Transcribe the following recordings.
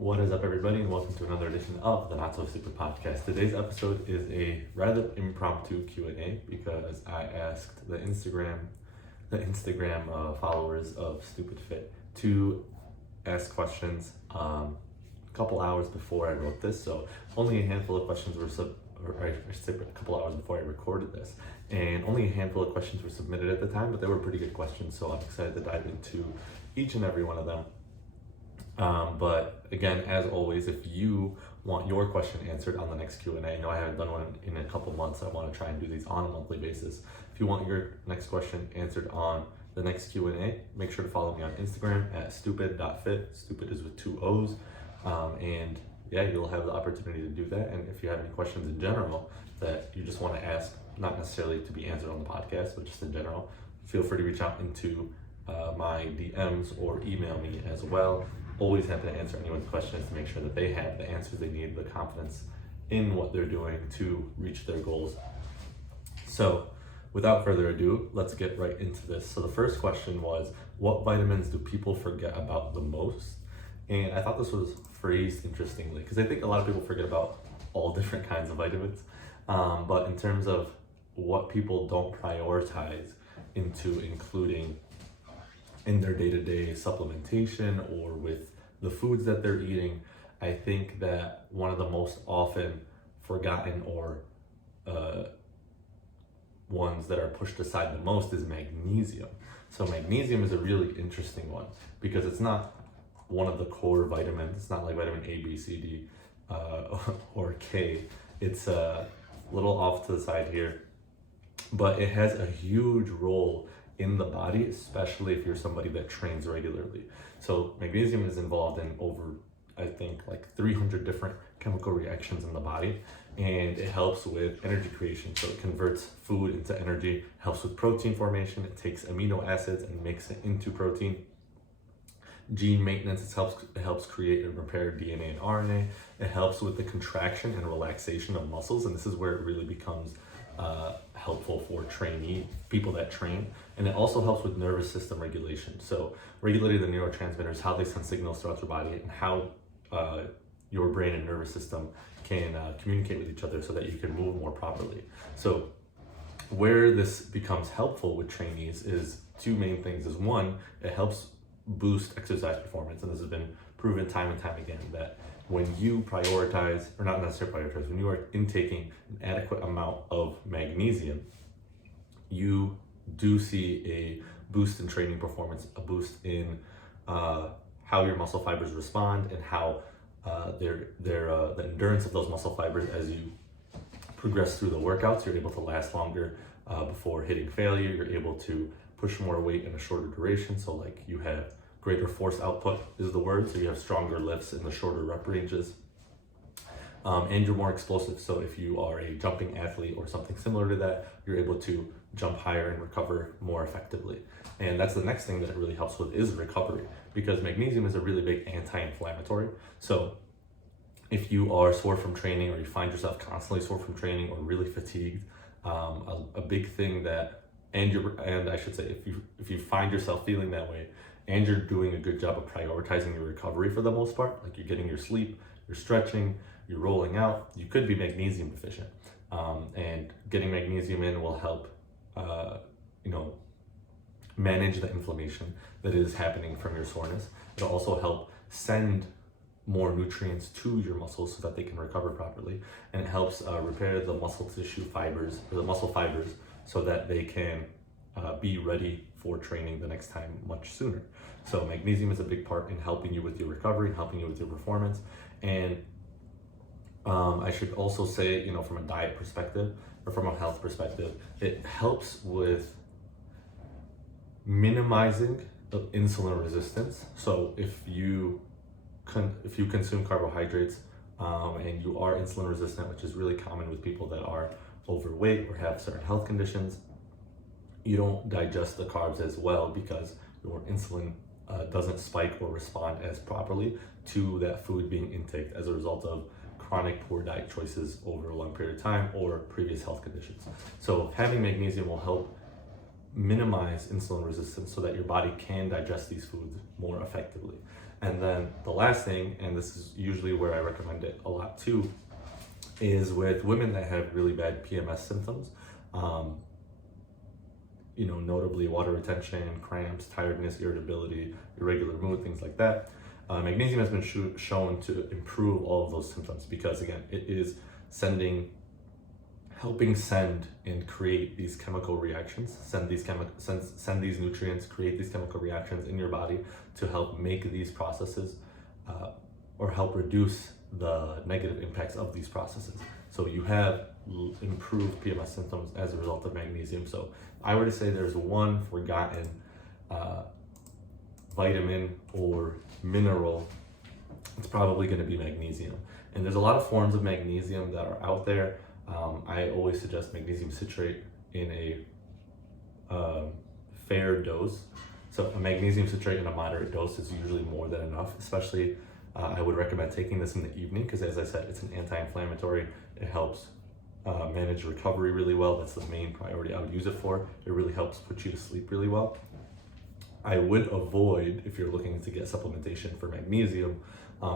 What is up, everybody, and welcome to another edition of the Not So Stupid Podcast. Today's episode is a rather impromptu Q&A because I asked the Instagram followers of Stupid Fit to ask questions a couple hours before I wrote this. So only a handful of questions were a couple hours before I recorded this, and only a handful of questions were submitted at the time, but they were pretty good questions. So I'm excited to dive into each and every one of them. But again, as always, if you want your question answered on the next Q&A, I know I haven't done one in a couple months. I want to try and do these on a monthly basis. If you want your next question answered on the next Q&A, make sure to follow me on Instagram at stupid.fit. Stupid is with 2 O's. And yeah, you'll have the opportunity to do that. And if you have any questions in general that you just want to ask, not necessarily to be answered on the podcast, but just in general, feel free to reach out into my DMs or email me as well. Always happy to answer anyone's questions to make sure that they have the answers they need, the confidence in what they're doing to reach their goals. So without further ado, let's get right into this. So the first question was, what vitamins do people forget about the most? And I thought this was phrased interestingly because I think a lot of people forget about all different kinds of vitamins. But in terms of what people don't prioritize into including in their day-to-day supplementation or with the foods that they're eating, I think that one of the most often forgotten or ones that are pushed aside the most is magnesium. So magnesium is a really interesting one because it's not one of the core vitamins. It's not like vitamin A, B, C, D, or K. It's a little off to the side here, but it has a huge role in the body, especially if you're somebody that trains regularly. So magnesium is involved in over, I think, like 300 different chemical reactions in the body, and it helps with energy creation. So it converts food into energy, helps with protein formation. It takes amino acids and makes it into protein. Gene maintenance, it helps create and repair DNA and RNA. It helps with the contraction and relaxation of muscles, and this is where it really becomes helpful for people that train. And it also helps with nervous system regulation. So regulating the neurotransmitters, how they send signals throughout your body, and how your brain and nervous system can communicate with each other so that you can move more properly. So where this becomes helpful with trainees is two main things. Is one, it helps boost exercise performance, and this has been proven time and time again that when you prioritize, or not necessarily prioritize, when you are intaking an adequate amount of magnesium, you do see a boost in training performance, a boost in how your muscle fibers respond, and how the endurance of those muscle fibers as you progress through the workouts. You're able to last longer before hitting failure. You're able to push more weight in a shorter duration. So like you have greater force output is the word. So you have stronger lifts in the shorter rep ranges. And you're more explosive. So if you are a jumping athlete or something similar to that, you're able to jump higher and recover more effectively. And that's the next thing that it really helps with is recovery, because magnesium is a really big anti-inflammatory. So if you are sore from training, or you find yourself constantly sore from training or really fatigued, a big thing that, and I should say, if you find yourself feeling that way, and you're doing a good job of prioritizing your recovery for the most part, like you're getting your sleep, you're stretching, you're rolling out, you could be magnesium deficient. And getting magnesium in will help, manage the inflammation that is happening from your soreness. It'll also help send more nutrients to your muscles so that they can recover properly. And it helps repair the muscle tissue fibers, or the muscle fibers, so that they can be ready for training the next time much sooner. So magnesium is a big part in helping you with your recovery, helping you with your performance. And I should also say, from a diet perspective or from a health perspective, it helps with minimizing the insulin resistance. So if you consume carbohydrates and you are insulin resistant, which is really common with people that are overweight or have certain health conditions, you don't digest the carbs as well because your insulin doesn't spike or respond as properly to that food being intaked as a result of chronic poor diet choices over a long period of time or previous health conditions. So having magnesium will help minimize insulin resistance so that your body can digest these foods more effectively. And then the last thing, and this is usually where I recommend it a lot too, is with women that have really bad PMS symptoms, notably water retention, cramps, tiredness, irritability, irregular mood, things like that. Magnesium has been shown to improve all of those symptoms because, again, it is helping send and create these chemical reactions, send these nutrients, create these chemical reactions in your body to help make these processes or help reduce the negative impacts of these processes. So you have improved PMS symptoms as a result of magnesium. So I were to say there's one forgotten vitamin or mineral, it's probably going to be magnesium. And there's a lot of forms of magnesium that are out there. I always suggest magnesium citrate in a fair dose. So a magnesium citrate in a moderate dose is usually more than enough, especially I would recommend taking this in the evening because, as I said, it's an anti-inflammatory. It helps manage recovery really well. That's the main priority I would use it for. It really helps put you to sleep really well. I would avoid, if you're looking to get supplementation for magnesium,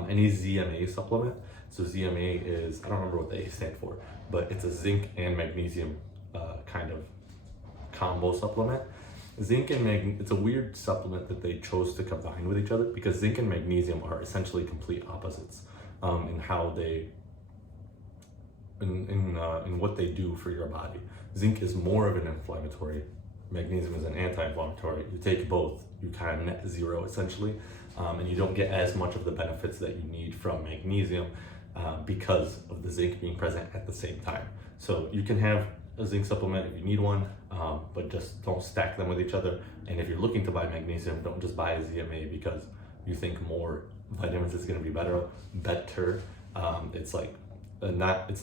any ZMA supplement. So ZMA is, I don't remember what the A stand for, but it's a zinc and magnesium kind of combo supplement. Zinc and it's a weird supplement that they chose to combine with each other because zinc and magnesium are essentially complete opposites in how they, in what they do for your body. Zinc is more of an inflammatory, magnesium is an anti-inflammatory. You take both, you kind of net zero essentially, and you don't get as much of the benefits that you need from magnesium because of the zinc being present at the same time. So you can have a zinc supplement if you need one, but just don't stack them with each other. And if you're looking to buy magnesium, don't just buy a ZMA because you think more vitamins is going to be better. It's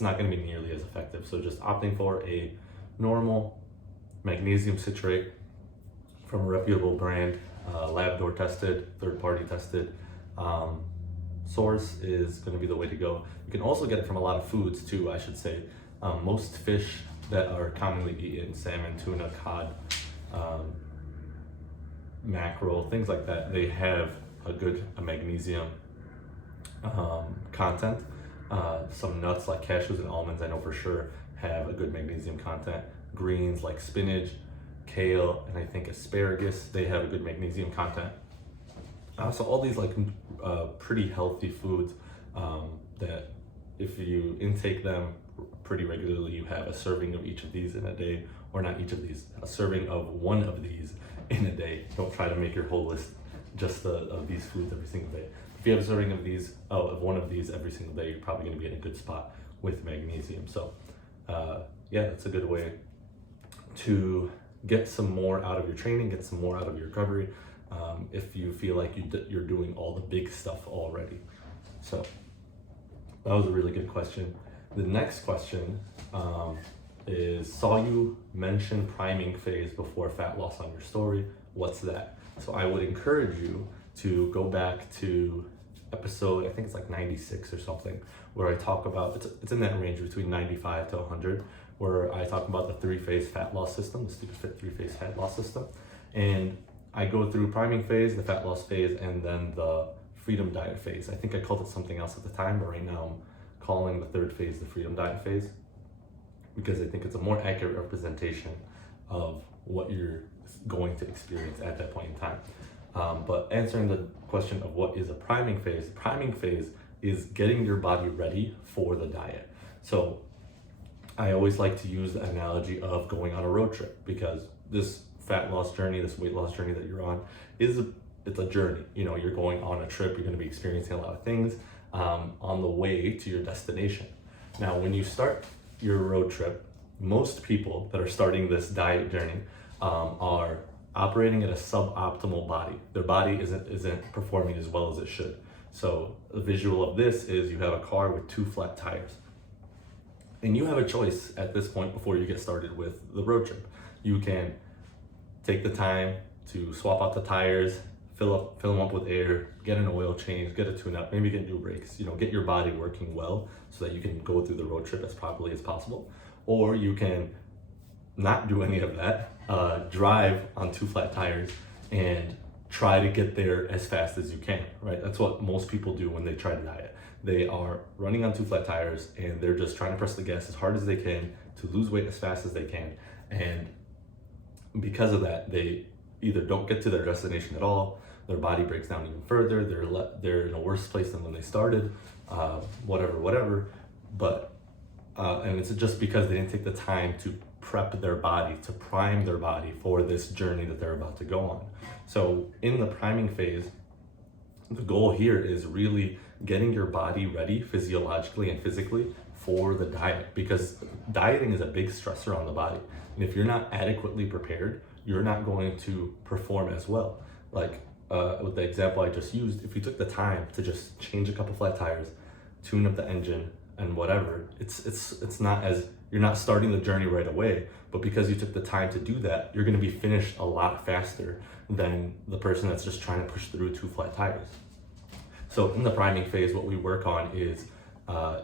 not going to be nearly as effective. So just opting for a normal magnesium citrate from a reputable brand, lab door tested, third party tested source is going to be the way to go. You can also get it from a lot of foods too, I should say. Most fish that are commonly eaten, salmon, tuna, cod, mackerel, things like that, they have a good magnesium content. Some nuts like cashews and almonds, I know for sure, have a good magnesium content. Greens like spinach, kale, and I think asparagus, they have a good magnesium content. So all these pretty healthy foods that if you intake them pretty regularly, you have a serving of each of these in a day, or not each of these, a serving of one of these in a day. Don't try to make your whole list just of these foods every single day. If you have a serving of one of these every single day, you're probably going to be in a good spot with magnesium. So yeah, that's a good way to get some more out of your training, get some more out of your recovery, if you feel like you're doing all the big stuff already. So that was a really good question. The next question is, saw you mention priming phase before fat loss on your story. What's that? So I would encourage you to go back to episode, I think it's like 96 or something, where I talk about, it's in that range between 95 to 100, where I talk about the 3-phase fat loss system, the Stupid Fit 3-phase fat loss system. And I go through priming phase, the fat loss phase, and then the freedom diet phase. I think I called it something else at the time, but right now I'm calling the 3rd phase the freedom diet phase because I think it's a more accurate representation of what you're going to experience at that point in time. But answering the question of what is a priming phase is getting your body ready for the diet. So I always like to use the analogy of going on a road trip because this fat loss journey, this weight loss journey that you're on it's a journey. You're going on a trip, you're going to be experiencing a lot of things on the way to your destination. Now, when you start your road trip, most people that are starting this diet journey are operating at a suboptimal body. Their body isn't performing as well as it should. So a visual of this is you have a car with 2 flat tires. And you have a choice at this point before you get started with the road trip. You can take the time to swap out the tires, fill them up with air, get an oil change, get a tune-up, maybe get new brakes, get your body working well so that you can go through the road trip as properly as possible. Or you can not do any of that, drive on 2 flat tires and try to get there as fast as you can, right? That's what most people do when they try to diet. They are running on 2 flat tires and they're just trying to press the gas as hard as they can to lose weight as fast as they can. And because of that, they either don't get to their destination at all, their body breaks down even further, they're in a worse place than when they started, whatever. But and it's just because they didn't take the time to prep their body, to prime their body for this journey that they're about to go on. So in the priming phase, the goal here is really getting your body ready physiologically and physically for the diet, because dieting is a big stressor on the body. And if you're not adequately prepared, you're not going to perform as well. Like with the example I just used, if you took the time to just change a couple flat tires, tune up the engine and whatever, it's not as, you're not starting the journey right away, but because you took the time to do that, you're going to be finished a lot faster than the person that's just trying to push through 2 flat tires. So in the priming phase, what we work on is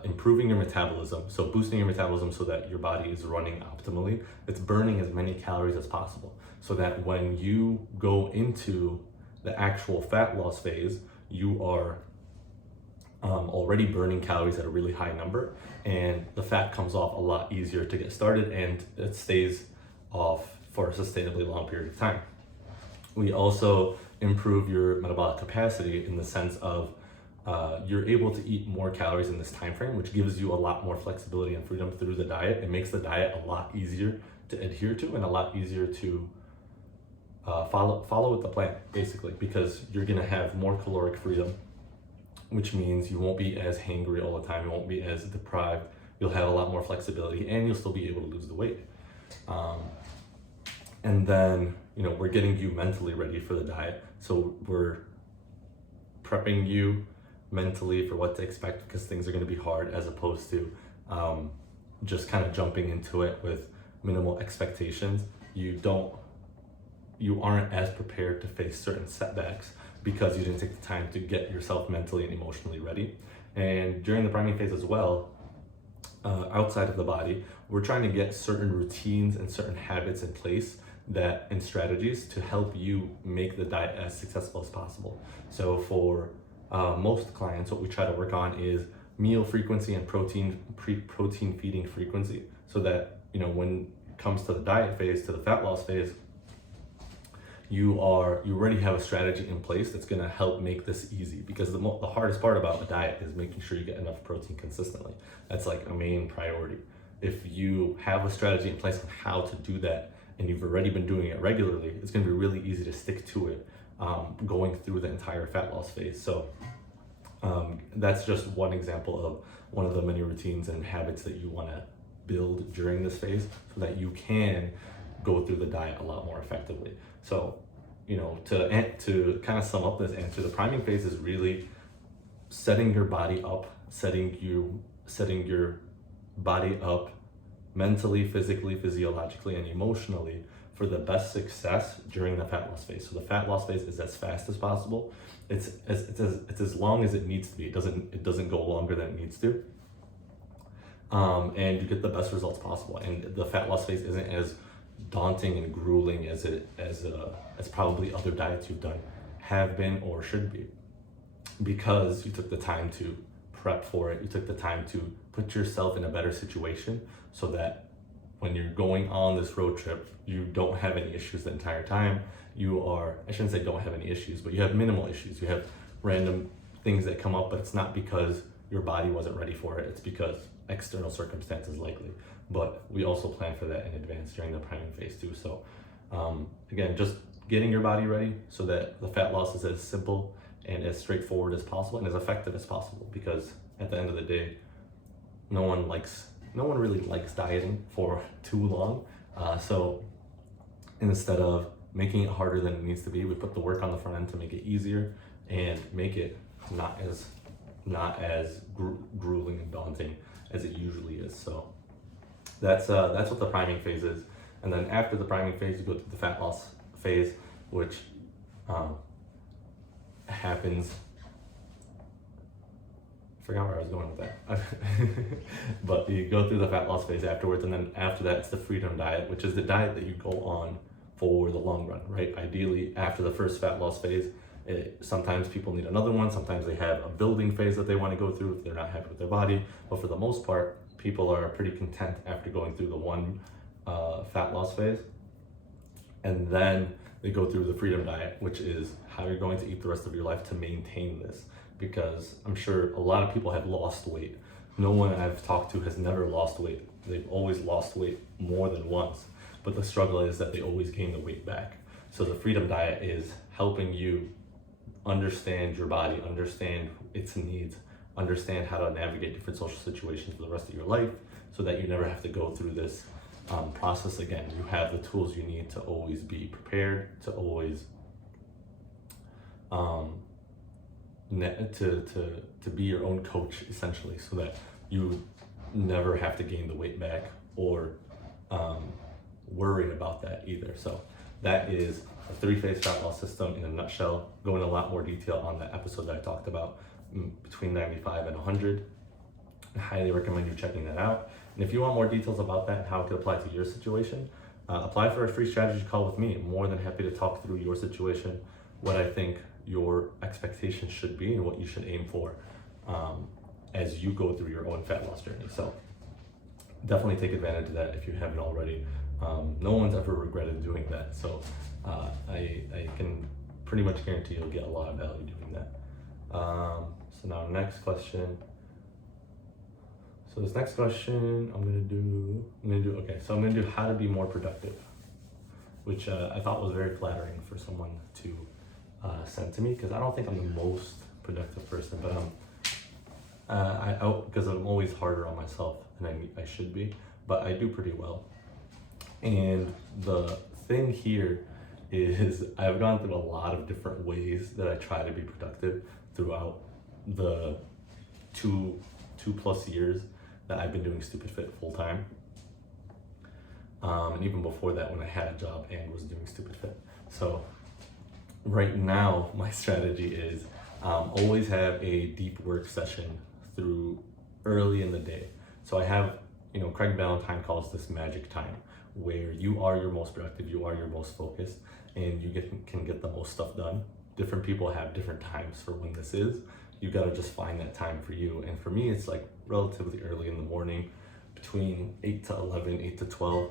improving your metabolism, so boosting your metabolism so that your body is running optimally. It's burning as many calories as possible so that when you go into the actual fat loss phase, you are already burning calories at a really high number, and the fat comes off a lot easier to get started, and it stays off for a sustainably long period of time. We also improve your metabolic capacity in the sense of you're able to eat more calories in this time frame, which gives you a lot more flexibility and freedom through the diet. It makes the diet a lot easier to adhere to and a lot easier to follow with the plan, basically, because you're gonna have more caloric freedom, which means you won't be as hangry all the time, you won't be as deprived, you'll have a lot more flexibility, and you'll still be able to lose the weight. And then, we're getting you mentally ready for the diet. So we're prepping you mentally for what to expect, because things are going to be hard, as opposed to just kind of jumping into it with minimal expectations. You aren't as prepared to face certain setbacks because you didn't take the time to get yourself mentally and emotionally ready. And during the priming phase as well, outside of the body, we're trying to get certain routines and certain habits in place and strategies to help you make the diet as successful as possible. So for most clients, what we try to work on is meal frequency and protein feeding frequency, so that when it comes to the diet phase, to the fat loss phase, you already have a strategy in place that's going to help make this easy, because the hardest part about a diet is making sure you get enough protein consistently. That's like a main priority. If you have a strategy in place on how to do that, and you've already been doing it regularly, it's going to be really easy to stick to it going through the entire fat loss phase. So that's just one example of one of the many routines and habits that you want to build during this phase, so that you can go through the diet a lot more effectively. So, to kind of sum up this answer, the priming phase is really setting your body up, setting your body up mentally, physically, physiologically, and emotionally for the best success during the fat loss phase. So the fat loss phase is as fast as possible. It's as long as it needs to be. It doesn't go longer than it needs to. And you get the best results possible. And the fat loss phase isn't as daunting and grueling as probably other diets you've done have been or should be, because you took the time to prep for it. You took the time to put yourself in a better situation, so that when you're going on this road trip, you don't have any issues the entire time. I shouldn't say don't have any issues, but you have minimal issues. You have random things that come up, but it's not because your body wasn't ready for it. It's because external circumstances likely. But we also plan for that in advance during the priming phase too. So again, just getting your body ready so that the fat loss is as simple and as straightforward as possible and as effective as possible, because at the end of the day, no one really likes dieting for too long. So instead of making it harder than it needs to be, we put the work on the front end to make it easier and make it not as grueling and daunting as it usually is. So that's what the priming phase is. And then after the priming phase, you go to the fat loss phase, which happens. I forgot where I was going with that. But you go through the fat loss phase afterwards, and then after that, it's the freedom diet, which is the diet that you go on for the long run, right? Ideally, after the first fat loss phase, sometimes people need another one. Sometimes they have a building phase that they want to go through if they're not happy with their body. But for the most part, people are pretty content after going through the one fat loss phase. And then they go through the freedom diet, which is how you're going to eat the rest of your life to maintain this. Because I'm sure a lot of people have lost weight. No one I've talked to has never lost weight. They've always lost weight more than once. But the struggle is that they always gain the weight back. So the freedom diet is helping you understand your body, understand its needs, understand how to navigate different social situations for the rest of your life so that you never have to go through this process again. You have the tools you need to always be prepared, to always to be your own coach, essentially, so that you never have to gain the weight back or worry about that either. So that is a 3-phase fat loss system in a nutshell. Go in a lot more detail on that episode that I talked about, between 95 and 100. I highly recommend you checking that out. And if you want more details about that and how it could apply to your situation, apply for a free strategy call with me. I'm more than happy to talk through your situation, what I think your expectations should be and what you should aim for as you go through your own fat loss journey. So definitely take advantage of that if you haven't already. No one's ever regretted doing that. So I can pretty much guarantee you'll get a lot of value doing that. So now next question. So this next question I'm gonna do how to be more productive, which I thought was very flattering for someone to send to me, because I don't think I'm the most productive person, but because I'm always harder on myself than I should be, but I do pretty well. And the thing here is I've gone through a lot of different ways that I try to be productive throughout the two plus years that I've been doing Stupid Fit full time. And even before that, when I had a job and was doing Stupid Fit. So right now, my strategy is always have a deep work session through early in the day. So I have, Craig Ballantyne calls this magic time, where you are your most productive, you are your most focused, and you can get the most stuff done. Different people have different times for when this is. You gotta just find that time for you. And for me, it's like relatively early in the morning, between 8 to 11, 8 to 12,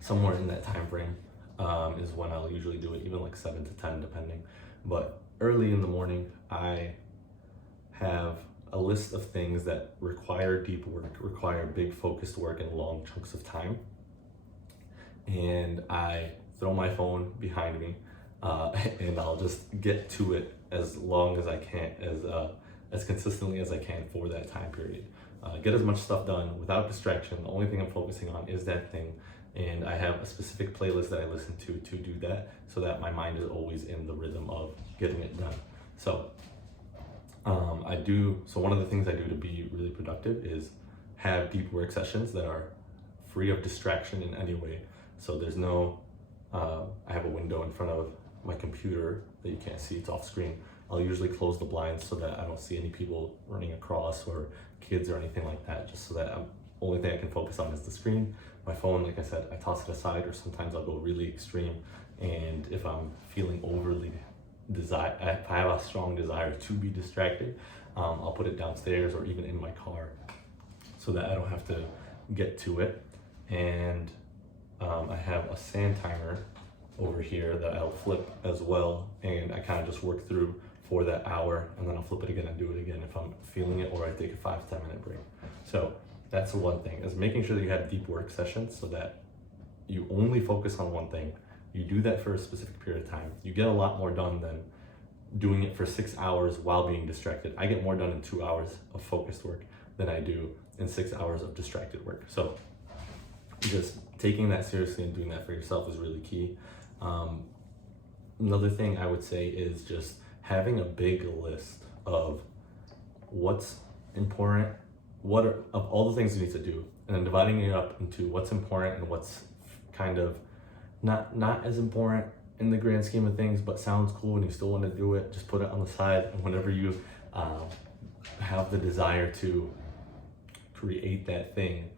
somewhere in that time frame is when I'll usually do it, even like 7 to 10 depending. But early in the morning, I have a list of things that require deep work, require big focused work and long chunks of time. And I throw my phone behind me and I'll just get to it as long as I can, as consistently as I can for that time period. Get as much stuff done without distraction. The only thing I'm focusing on is that thing. And I have a specific playlist that I listen to do that, so that my mind is always in the rhythm of getting it done. So one of the things I do to be really productive is have deep work sessions that are free of distraction in any way. So there's no, I have a window in front of my computer that you can't see, it's off screen. I'll usually close the blinds so that I don't see any people running across or kids or anything like that, just so that only thing I can focus on is the screen. My phone, like I said, I toss it aside, or sometimes I'll go really extreme. And if I'm feeling if I have a strong desire to be distracted, I'll put it downstairs or even in my car so that I don't have to get to it. And I have a sand timer over here that I'll flip as well, and I kind of just work through for that hour, and then I'll flip it again and do it again if I'm feeling it, or I take a 5 to 10 minute break. So that's the one thing, is making sure that you have deep work sessions so that you only focus on one thing. You do that for a specific period of time. You get a lot more done than doing it for 6 hours while being distracted. I get more done in 2 hours of focused work than I do in 6 hours of distracted work. So just taking that seriously and doing that for yourself is really key. Another thing I would say is just having a big list of what's important, of all the things you need to do, and then dividing it up into what's important and what's kind of not as important in the grand scheme of things, but sounds cool and you still want to do it. Just put it on the side, and whenever you have the desire to create that thing,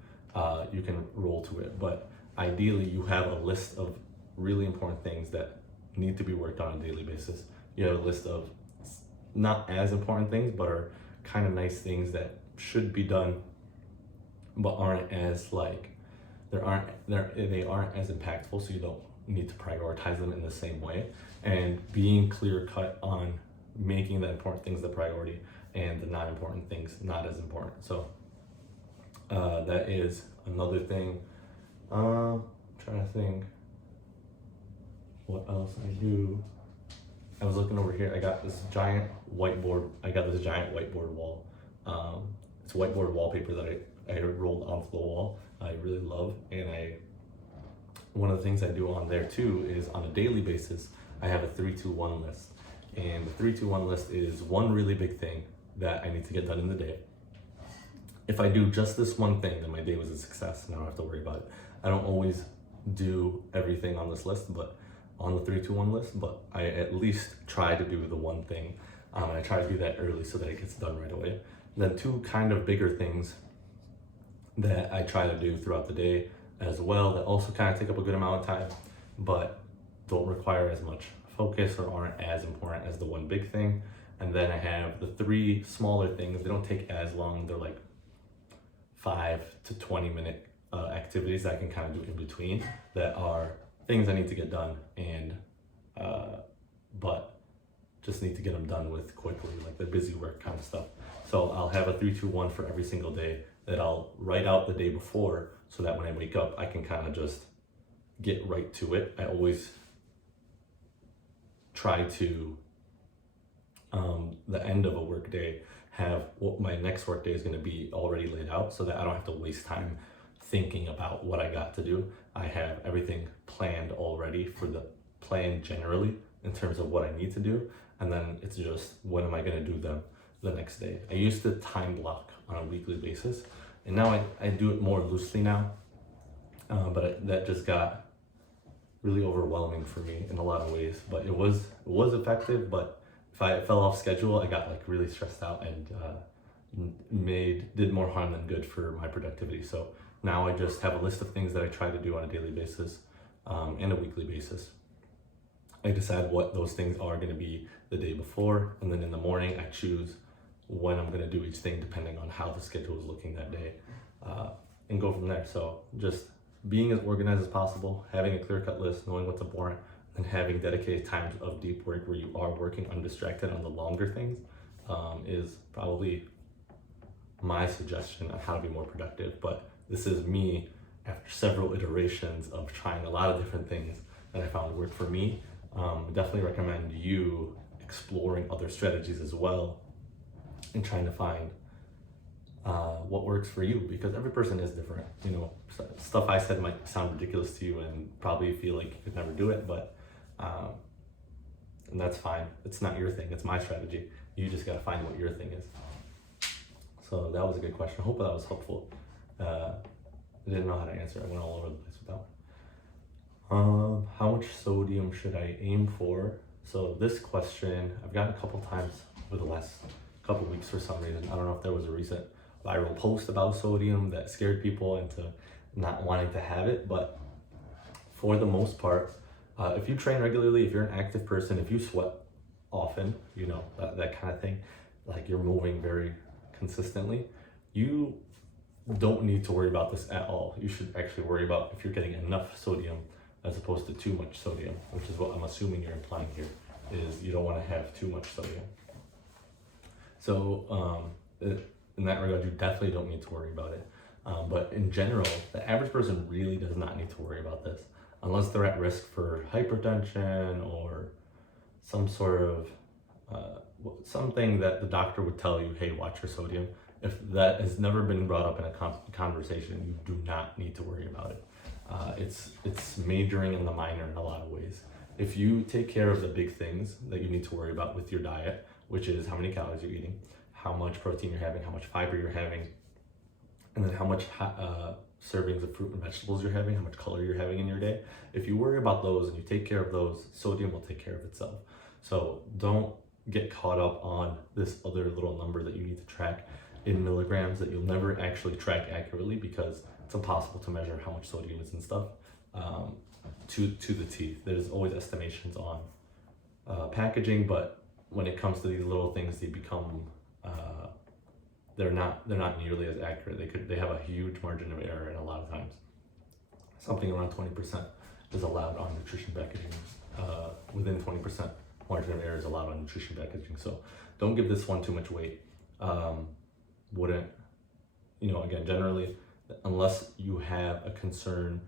you can roll to it. But ideally, you have a list of really important things that need to be worked on a daily basis. You have a list of not as important things, but are kind of nice things that should be done, but aren't as like, they aren't as impactful, so you don't need to prioritize them in the same way. And being clear cut on making the important things the priority and the not important things not as important. So that is another thing. Trying to think what else I do. I was looking over here. I got this giant whiteboard wall. It's whiteboard wallpaper that I rolled onto the wall. I really love, and one of the things I do on there too is on a daily basis, I have a 3-2-1 list. And the 3-2-1 list is one really big thing that I need to get done in the day. If I do just this one thing, then my day was a success and I don't have to worry about it. I don't always do everything on this list, but on the 3-2-1 list, but I at least try to do the one thing. And I try to do that early so that it gets done right away. Then two kind of bigger things that I try to do throughout the day as well that also kind of take up a good amount of time, but don't require as much focus or aren't as important as the one big thing. And then I have the 3 smaller things. They don't take as long. They're like 5 to 20 minute activities that I can kind of do in between that are things I need to get done, and but just need to get them done with quickly, like the busy work kind of stuff. So I'll have a 3-2-1 for every single day that I'll write out the day before, so that when I wake up, I can kind of just get right to it. I always try to, the end of a work day, have what my next work day is going to be already laid out, so that I don't have to waste time thinking about what I got to do. I have everything planned already for the plan generally in terms of what I need to do, and then it's just when am I going to do them the next day. I used to time block on a weekly basis, and now I do it more loosely now, but that just got really overwhelming for me in a lot of ways. But it was effective, but if I fell off schedule, I got like really stressed out and did more harm than good for my productivity. So now I just have a list of things that I try to do on a daily basis and a weekly basis. I decide what those things are going to be the day before, and then in the morning I choose when I'm going to do each thing depending on how the schedule is looking that day, and go from there. So just being as organized as possible, having a clear-cut list, knowing what's important, and having dedicated times of deep work where you are working undistracted on the longer things is probably my suggestion on how to be more productive. But this is me after several iterations of trying a lot of different things that I found work for me. Definitely recommend you exploring other strategies as well and trying to find what works for you, because every person is different. You know, stuff I said might sound ridiculous to you and probably feel like you could never do it, but and that's fine. It's not your thing, it's my strategy. You just gotta find what your thing is. So that was a good question. I hope that was helpful. I didn't know how to answer. I went all over the place with that one. How much sodium should I aim for? So this question I've gotten a couple times over the last couple weeks for some reason. I don't know if there was a recent viral post about sodium that scared people into not wanting to have it, but for the most part, if you train regularly, if you're an active person, if you sweat often, you know, that kind of thing, like you're moving very consistently, you don't need to worry about this at all. You should actually worry about if you're getting enough sodium as opposed to too much sodium, which is what I'm assuming you're implying here, is you don't want to have too much sodium. So in that regard, you definitely don't need to worry about it. But in general, the average person really does not need to worry about this unless they're at risk for hypertension or some sort of something that the doctor would tell you, hey, watch your sodium. If that has never been brought up in a conversation, you do not need to worry about it. It's majoring in the minor in a lot of ways. If you take care of the big things that you need to worry about with your diet, which is how many calories you're eating, how much protein you're having, how much fiber you're having, and then how much servings of fruit and vegetables you're having, how much color you're having in your day. If you worry about those and you take care of those, sodium will take care of itself. So don't get caught up on this other little number that you need to track in milligrams that you'll never actually track accurately, because it's impossible to measure how much sodium is in stuff. to the T. There's always estimations on packaging, but when it comes to these little things, they become they're not nearly as accurate. They have a huge margin of error, and a lot of times something around 20% is allowed on nutrition packaging. Within 20% margin of error is allowed on nutrition packaging. So don't give this one too much weight. Wouldn't, again, generally, unless you have a concern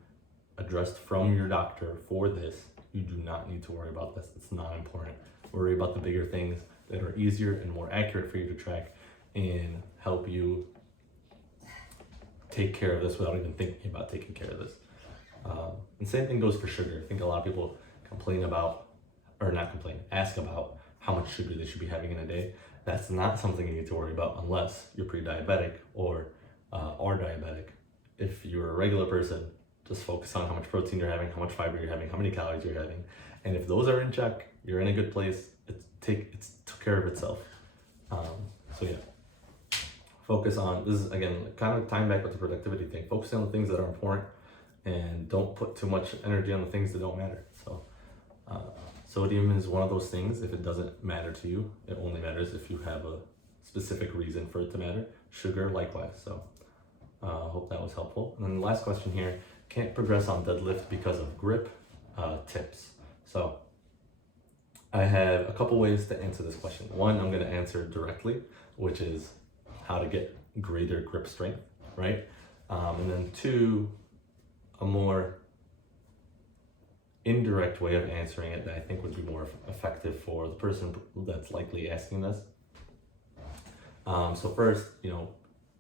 addressed from your doctor for this, you do not need to worry about this. It's not important. Worry about the bigger things that are easier and more accurate for you to track and help you take care of this without even thinking about taking care of this. And same thing goes for sugar. I think a lot of people ask about how much sugar they should be having in a day. That's not something you need to worry about unless you're pre-diabetic or are diabetic. If you're a regular person, just focus on how much protein you're having, how much fiber you're having, how many calories you're having. And if those are in check, you're in a good place. It's took care of itself. So yeah, focus on, this is again, kind of tying back with the productivity thing, focus on the things that are important and don't put too much energy on the things that don't matter. So sodium is one of those things. If it doesn't matter to you, it only matters if you have a specific reason for it to matter. Sugar, likewise. So hope that was helpful. And then the last question here, can't progress on deadlift because of grip, tips. So I have a couple ways to answer this question. One, I'm going to answer directly, which is how to get greater grip strength, right? And then two, a more indirect way of answering it that I think would be more effective for the person that's likely asking this. So first,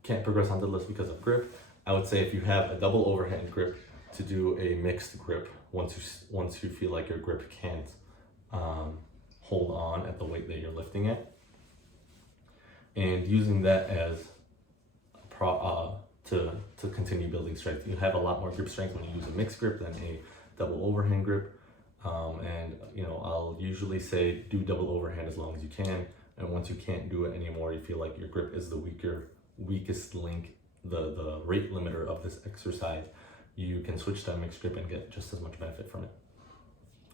can't progress on deadlifts because of grip. I would say if you have a double overhand grip, to do a mixed grip once you feel like your grip can't hold on at the weight that you're lifting at, and using that as to continue building strength. You have a lot more grip strength when you use a mixed grip than a double overhand grip. And I'll usually say do double overhand as long as you can. And once you can't do it anymore, you feel like your grip is the weakest link, the rate limiter of this exercise, you can switch to a mixed grip and get just as much benefit from it.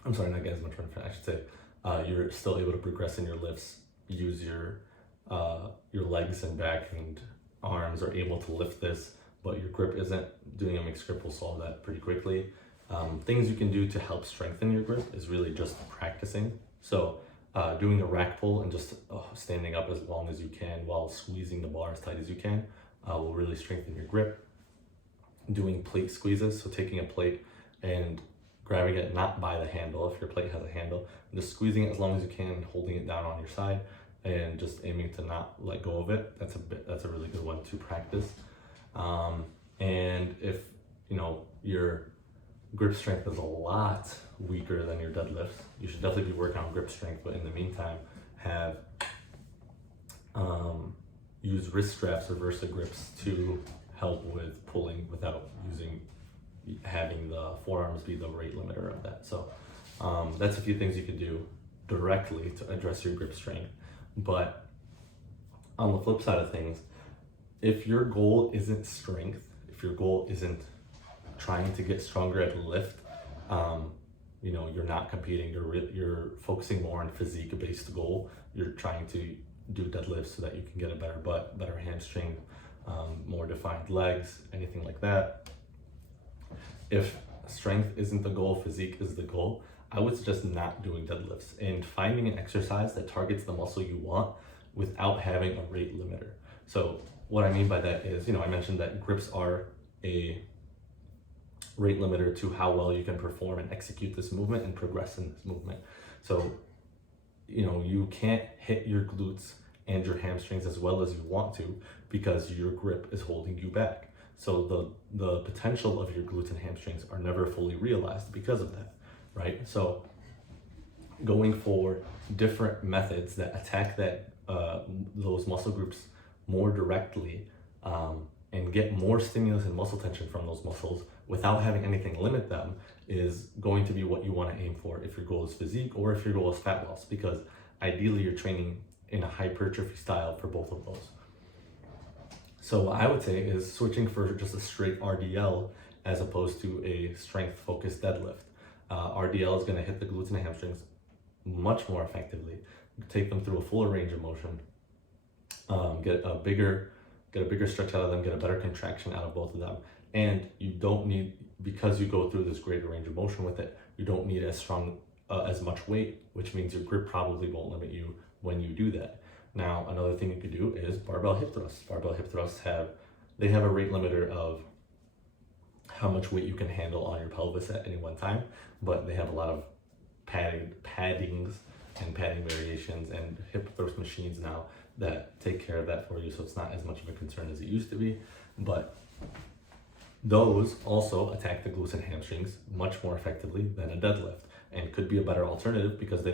I'm sorry, not get as much benefit, I should say. You're still able to progress in your lifts, use your legs and back and arms are able to lift this, but your grip isn't. Doing a mixed grip will solve that pretty quickly. Things you can do to help strengthen your grip is really just practicing. So doing a rack pull and just standing up as long as you can while squeezing the bar as tight as you can will really strengthen your grip. Doing plate squeezes, so taking a plate and grabbing it not by the handle, if your plate has a handle, and just squeezing it as long as you can, holding it down on your side, and just aiming to not let go of it. That's a really good one to practice. And if your grip strength is a lot weaker than your deadlifts, you should definitely be working on grip strength. But in the meantime, have use wrist straps or Versa grips to help with pulling without having the forearms be the rate limiter of that. So that's a few things you can do directly to address your grip strength. But on the flip side of things, if your goal isn't strength, if your goal isn't trying to get stronger at lift, you're not competing, you're focusing more on physique-based goal, you're trying to do deadlifts so that you can get a better butt, better hamstring, more defined legs, anything like that. If strength isn't the goal, physique is the goal, I would suggest not doing deadlifts and finding an exercise that targets the muscle you want without having a rate limiter. So what I mean by that is, I mentioned that grips are a rate limiter to how well you can perform and execute this movement and progress in this movement. So, you can't hit your glutes and your hamstrings as well as you want to because your grip is holding you back. So the potential of your glutes and hamstrings are never fully realized because of that, right? So going for different methods that attack those muscle groups more directly and get more stimulus and muscle tension from those muscles without having anything limit them is going to be what you want to aim for if your goal is physique or if your goal is fat loss, because ideally you're training in a hypertrophy style for both of those. So what I would say is switching for just a straight RDL as opposed to a strength focused deadlift. RDL is going to hit the glutes and hamstrings much more effectively, take them through a fuller range of motion, get a bigger stretch out of them, get a better contraction out of both of them. And you don't need, because you go through this greater range of motion with it, you don't need as much weight, which means your grip probably won't limit you when you do that. Now, another thing you could do is barbell hip thrusts. Barbell hip thrusts have a rate limiter of how much weight you can handle on your pelvis at any one time, but they have a lot of paddings and padding variations and hip thrust machines now that take care of that for you, so it's not as much of a concern as it used to be. But those also attack the glutes and hamstrings much more effectively than a deadlift, and could be a better alternative because they